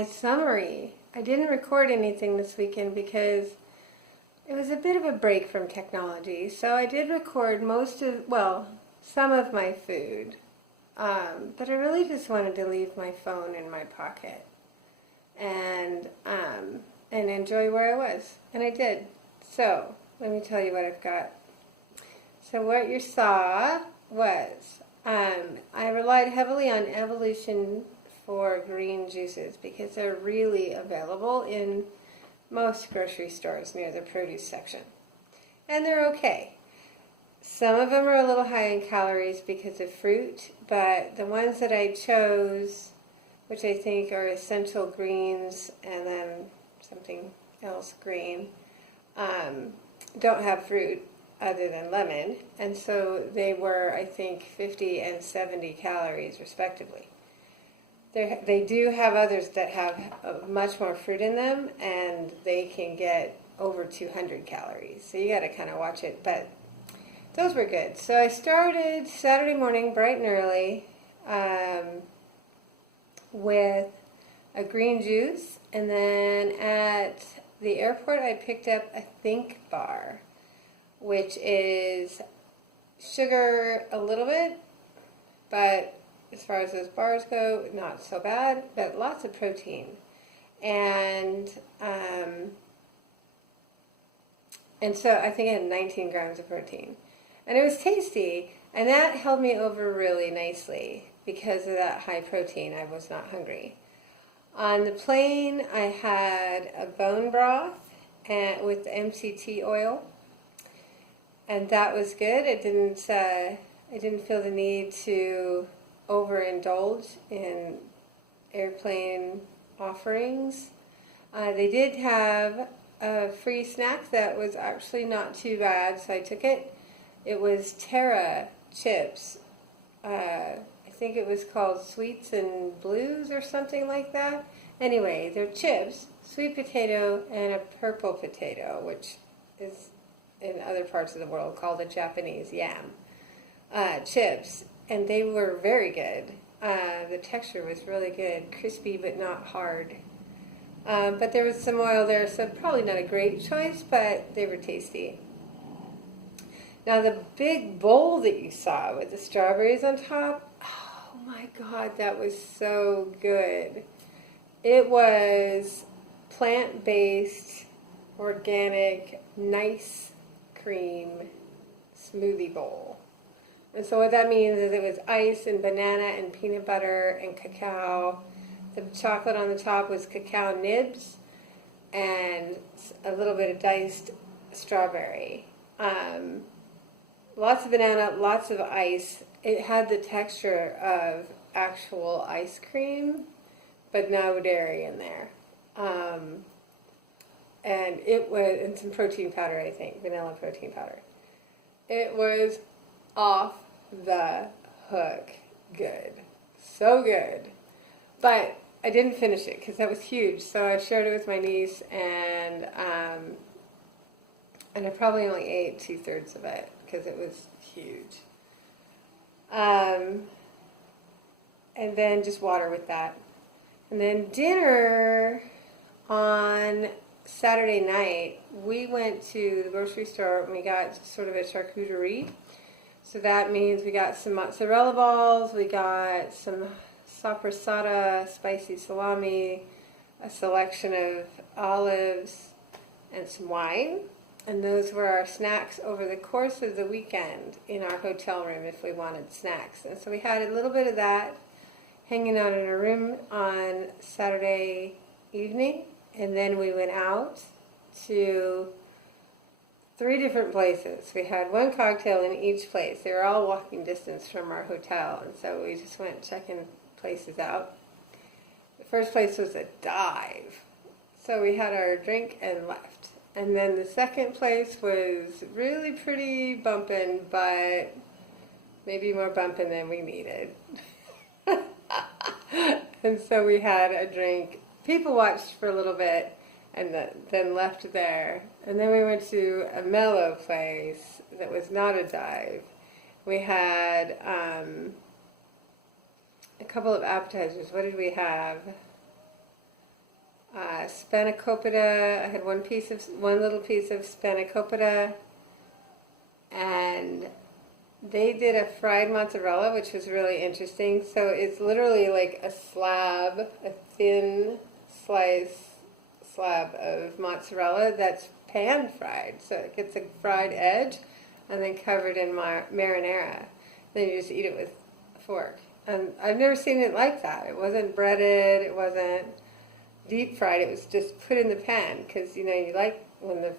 my summary. I didn't record anything this weekend because it was a bit of a break from technology. So I did record some of my food. But I really just wanted to leave my phone in my pocket and enjoy where I was. And I did. So let me tell you what I've got. So what you saw was I relied heavily on Evolution for green juices because they're really available in most grocery stores near the produce section. And they're okay. Some of them are a little high in calories because of fruit, but the ones that I chose, which I think are essential greens and then something else green, don't have fruit other than lemon, and so they were, I think, 50 and 70 calories respectively. They do have others that have much more fruit in them, and they can get over 200 calories. So you got to kind of watch it, but those were good. So I started Saturday morning bright and early with a green juice, and then at the airport I picked up a Think bar, which is sugar a little bit, but as far as those bars go, not so bad, but lots of protein. And so I think I had 19 grams of protein. And it was tasty, and that held me over really nicely because of that high protein. I was not hungry. On the plane, I had a bone broth with MCT oil, and that was good. I didn't feel the need to overindulge in airplane offerings. They did have a free snack that was actually not too bad, so I took it. It was Terra chips. I think it was called Sweets and Blues or something like that. Anyway, they're chips, sweet potato, and a purple potato, which is in other parts of the world called a Japanese yam. Chips, and they were very good. The texture was really good, crispy but not hard. But there was some oil there, so probably not a great choice, but they were tasty. Now the big bowl that you saw with the strawberries on top, oh my God, that was so good. It was plant-based, organic, nice cream smoothie bowl. And so what that means is it was ice and banana and peanut butter and cacao. The chocolate on the top was cacao nibs and a little bit of diced strawberry. Lots of banana, lots of ice. It had the texture of actual ice cream, but no dairy in there. And some protein powder, I think, vanilla protein powder. It was off the hook good. So good. But I didn't finish it because that was huge. So I shared it with my niece, and I probably only ate 2/3 of it because it was huge. And then just water with that. And then dinner on Saturday night, we went to the grocery store and we got sort of a charcuterie. So that means we got some mozzarella balls, we got some sopressata, spicy salami, a selection of olives, and some wine. And those were our snacks over the course of the weekend in our hotel room if we wanted snacks. And so we had a little bit of that hanging out in our room on Saturday evening. And then we went out to 3 different places. We had one cocktail in each place. They were all walking distance from our hotel. And so we just went checking places out. The first place was a dive. So we had our drink and left. And then the second place was really pretty bumping, but maybe more bumping than we needed. And so we had a drink. People watched for a little bit and then left there. And then we went to a mellow place that was not a dive. We had a couple of appetizers. What did we have? spanakopita. I had one little piece of spanakopita, and they did a fried mozzarella, which was really interesting. So it's literally like a thin slab of mozzarella that's pan fried. So it gets a fried edge and then covered in marinara. Then you just eat it with a fork. And I've never seen it like that. It wasn't breaded. It wasn't deep fried. It was just put in the pan because, you like when the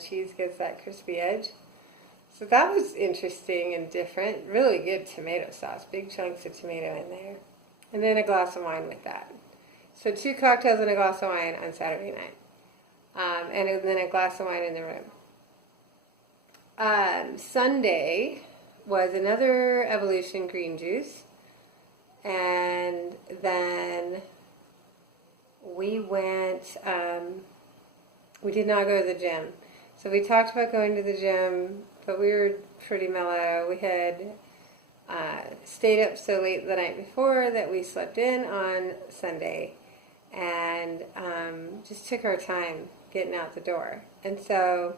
cheese gets that crispy edge. So that was interesting and different. Really good tomato sauce. Big chunks of tomato in there. And then a glass of wine with that. So 2 cocktails and a glass of wine on Saturday night. And then a glass of wine in the room. Sunday was another Evolution green juice. And then we went, we did not go to the gym. So we talked about going to the gym, but we were pretty mellow. We had stayed up so late the night before that we slept in on Sunday and just took our time getting out the door. And so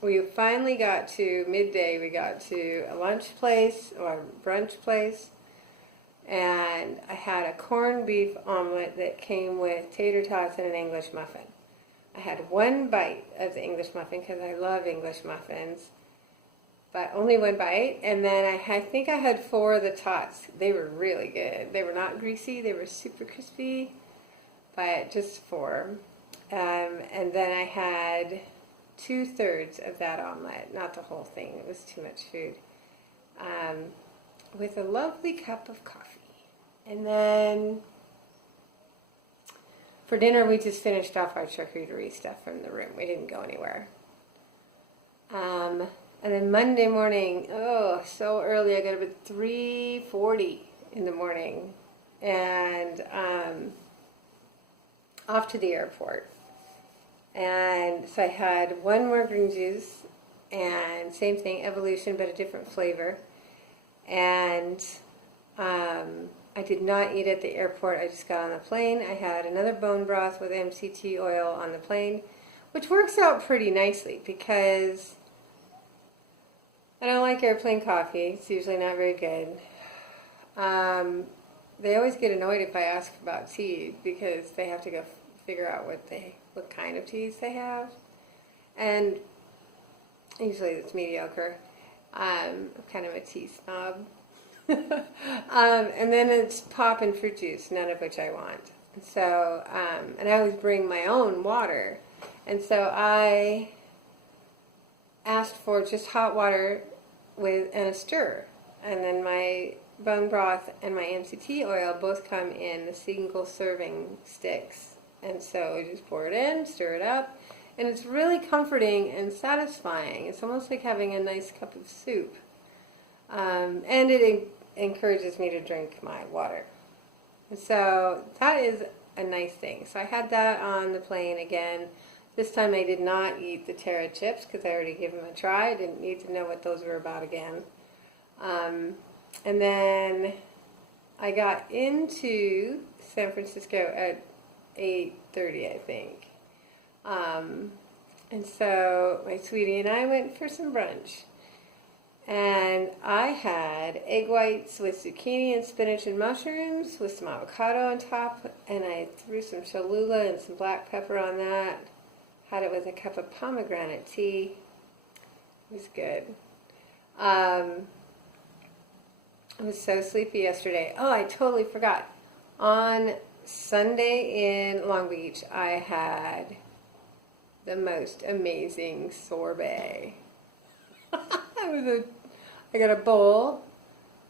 we finally got to midday. We got to a lunch place or brunch place, and I had a corned beef omelet that came with tater tots and an English muffin. I had one bite of the English muffin because I love English muffins, but only one bite. And then I think I had 4 of the tots. They were really good. They were not greasy. They were super crispy, but just 4. And then I had 2/3 of that omelet, not the whole thing. It was too much food. With a lovely cup of coffee. And then for dinner, we just finished off our charcuterie stuff from the room. We didn't go anywhere. And then Monday morning, so early, I got up at 3:40 in the morning and off to the airport. And so I had one more green juice and same thing, Evolution, but a different flavor. And I did not eat at the airport. I just got on the plane. I had another bone broth with MCT oil on the plane, which works out pretty nicely because I don't like airplane coffee. It's usually not very good. They always get annoyed if I ask about tea because they have to go figure out what kind of teas they have. And usually it's mediocre. I'm kind of a tea snob. And then it's pop and fruit juice, none of which I want. So, and I always bring my own water. And so I asked for just hot water and a stir. And then my bone broth and my MCT oil both come in the single serving sticks. And so I just pour it in, stir it up. And it's really comforting and satisfying. It's almost like having a nice cup of soup. And it encourages me to drink my water. And so that is a nice thing. So I had that on the plane again. This time I did not eat the Terra chips because I already gave them a try. I didn't need to know what those were about again. And then I got into San Francisco at 8:30, I think. And so my sweetie and I went for some brunch. And I had egg whites with zucchini and spinach and mushrooms with some avocado on top. And I threw some Cholula and some black pepper on that. Had it with a cup of pomegranate tea. It was good. I was so sleepy yesterday. Oh, I totally forgot. On Sunday in Long Beach, I had the most amazing sorbet. I got a bowl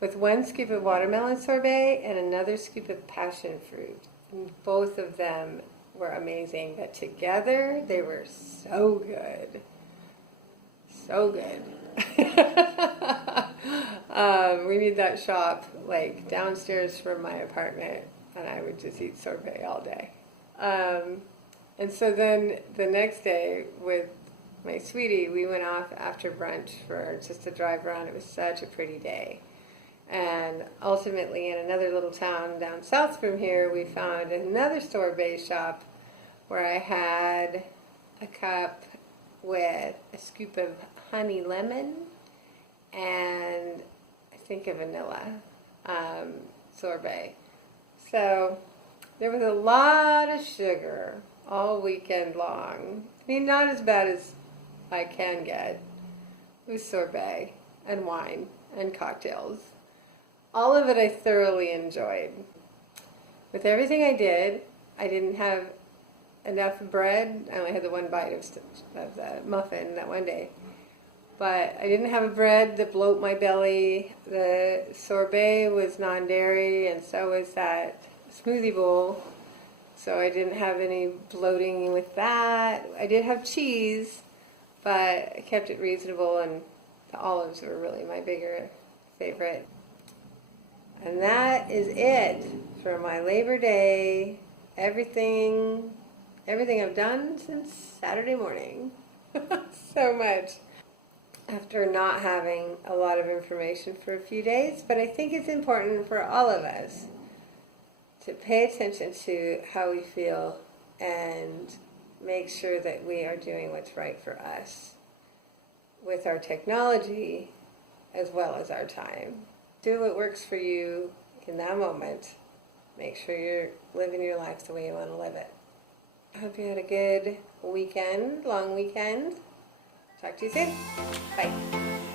with 1 scoop of watermelon sorbet and another scoop of passion fruit. And both of them were amazing, but together they were so good. So good. We need that shop like downstairs from my apartment, and I would just eat sorbet all day. And so then the next day with my sweetie, we went off after brunch for just a drive around. It was such a pretty day. And ultimately in another little town down south from here, we found another sorbet shop where I had a cup with a scoop of honey lemon and I think a vanilla sorbet. So there was a lot of sugar all weekend long. I mean, not as bad as I can get. It was sorbet and wine and cocktails. All of it I thoroughly enjoyed. With everything I did, I didn't have enough bread. I only had the one bite of the muffin that one day. But I didn't have a bread that bloat my belly. The sorbet was non-dairy, and so was that smoothie bowl. So I didn't have any bloating with that. I did have cheese, but I kept it reasonable, and the olives were really my bigger favorite. And that is it for my Labor Day. Everything I've done since Saturday morning. So much. After not having a lot of information for a few days, but I think it's important for all of us to pay attention to how we feel and make sure that we are doing what's right for us with our technology as well as our time. Do what works for you in that moment. Make sure you're living your life the way you want to live it. I hope you had a good weekend, long weekend. Talk to you soon. Bye.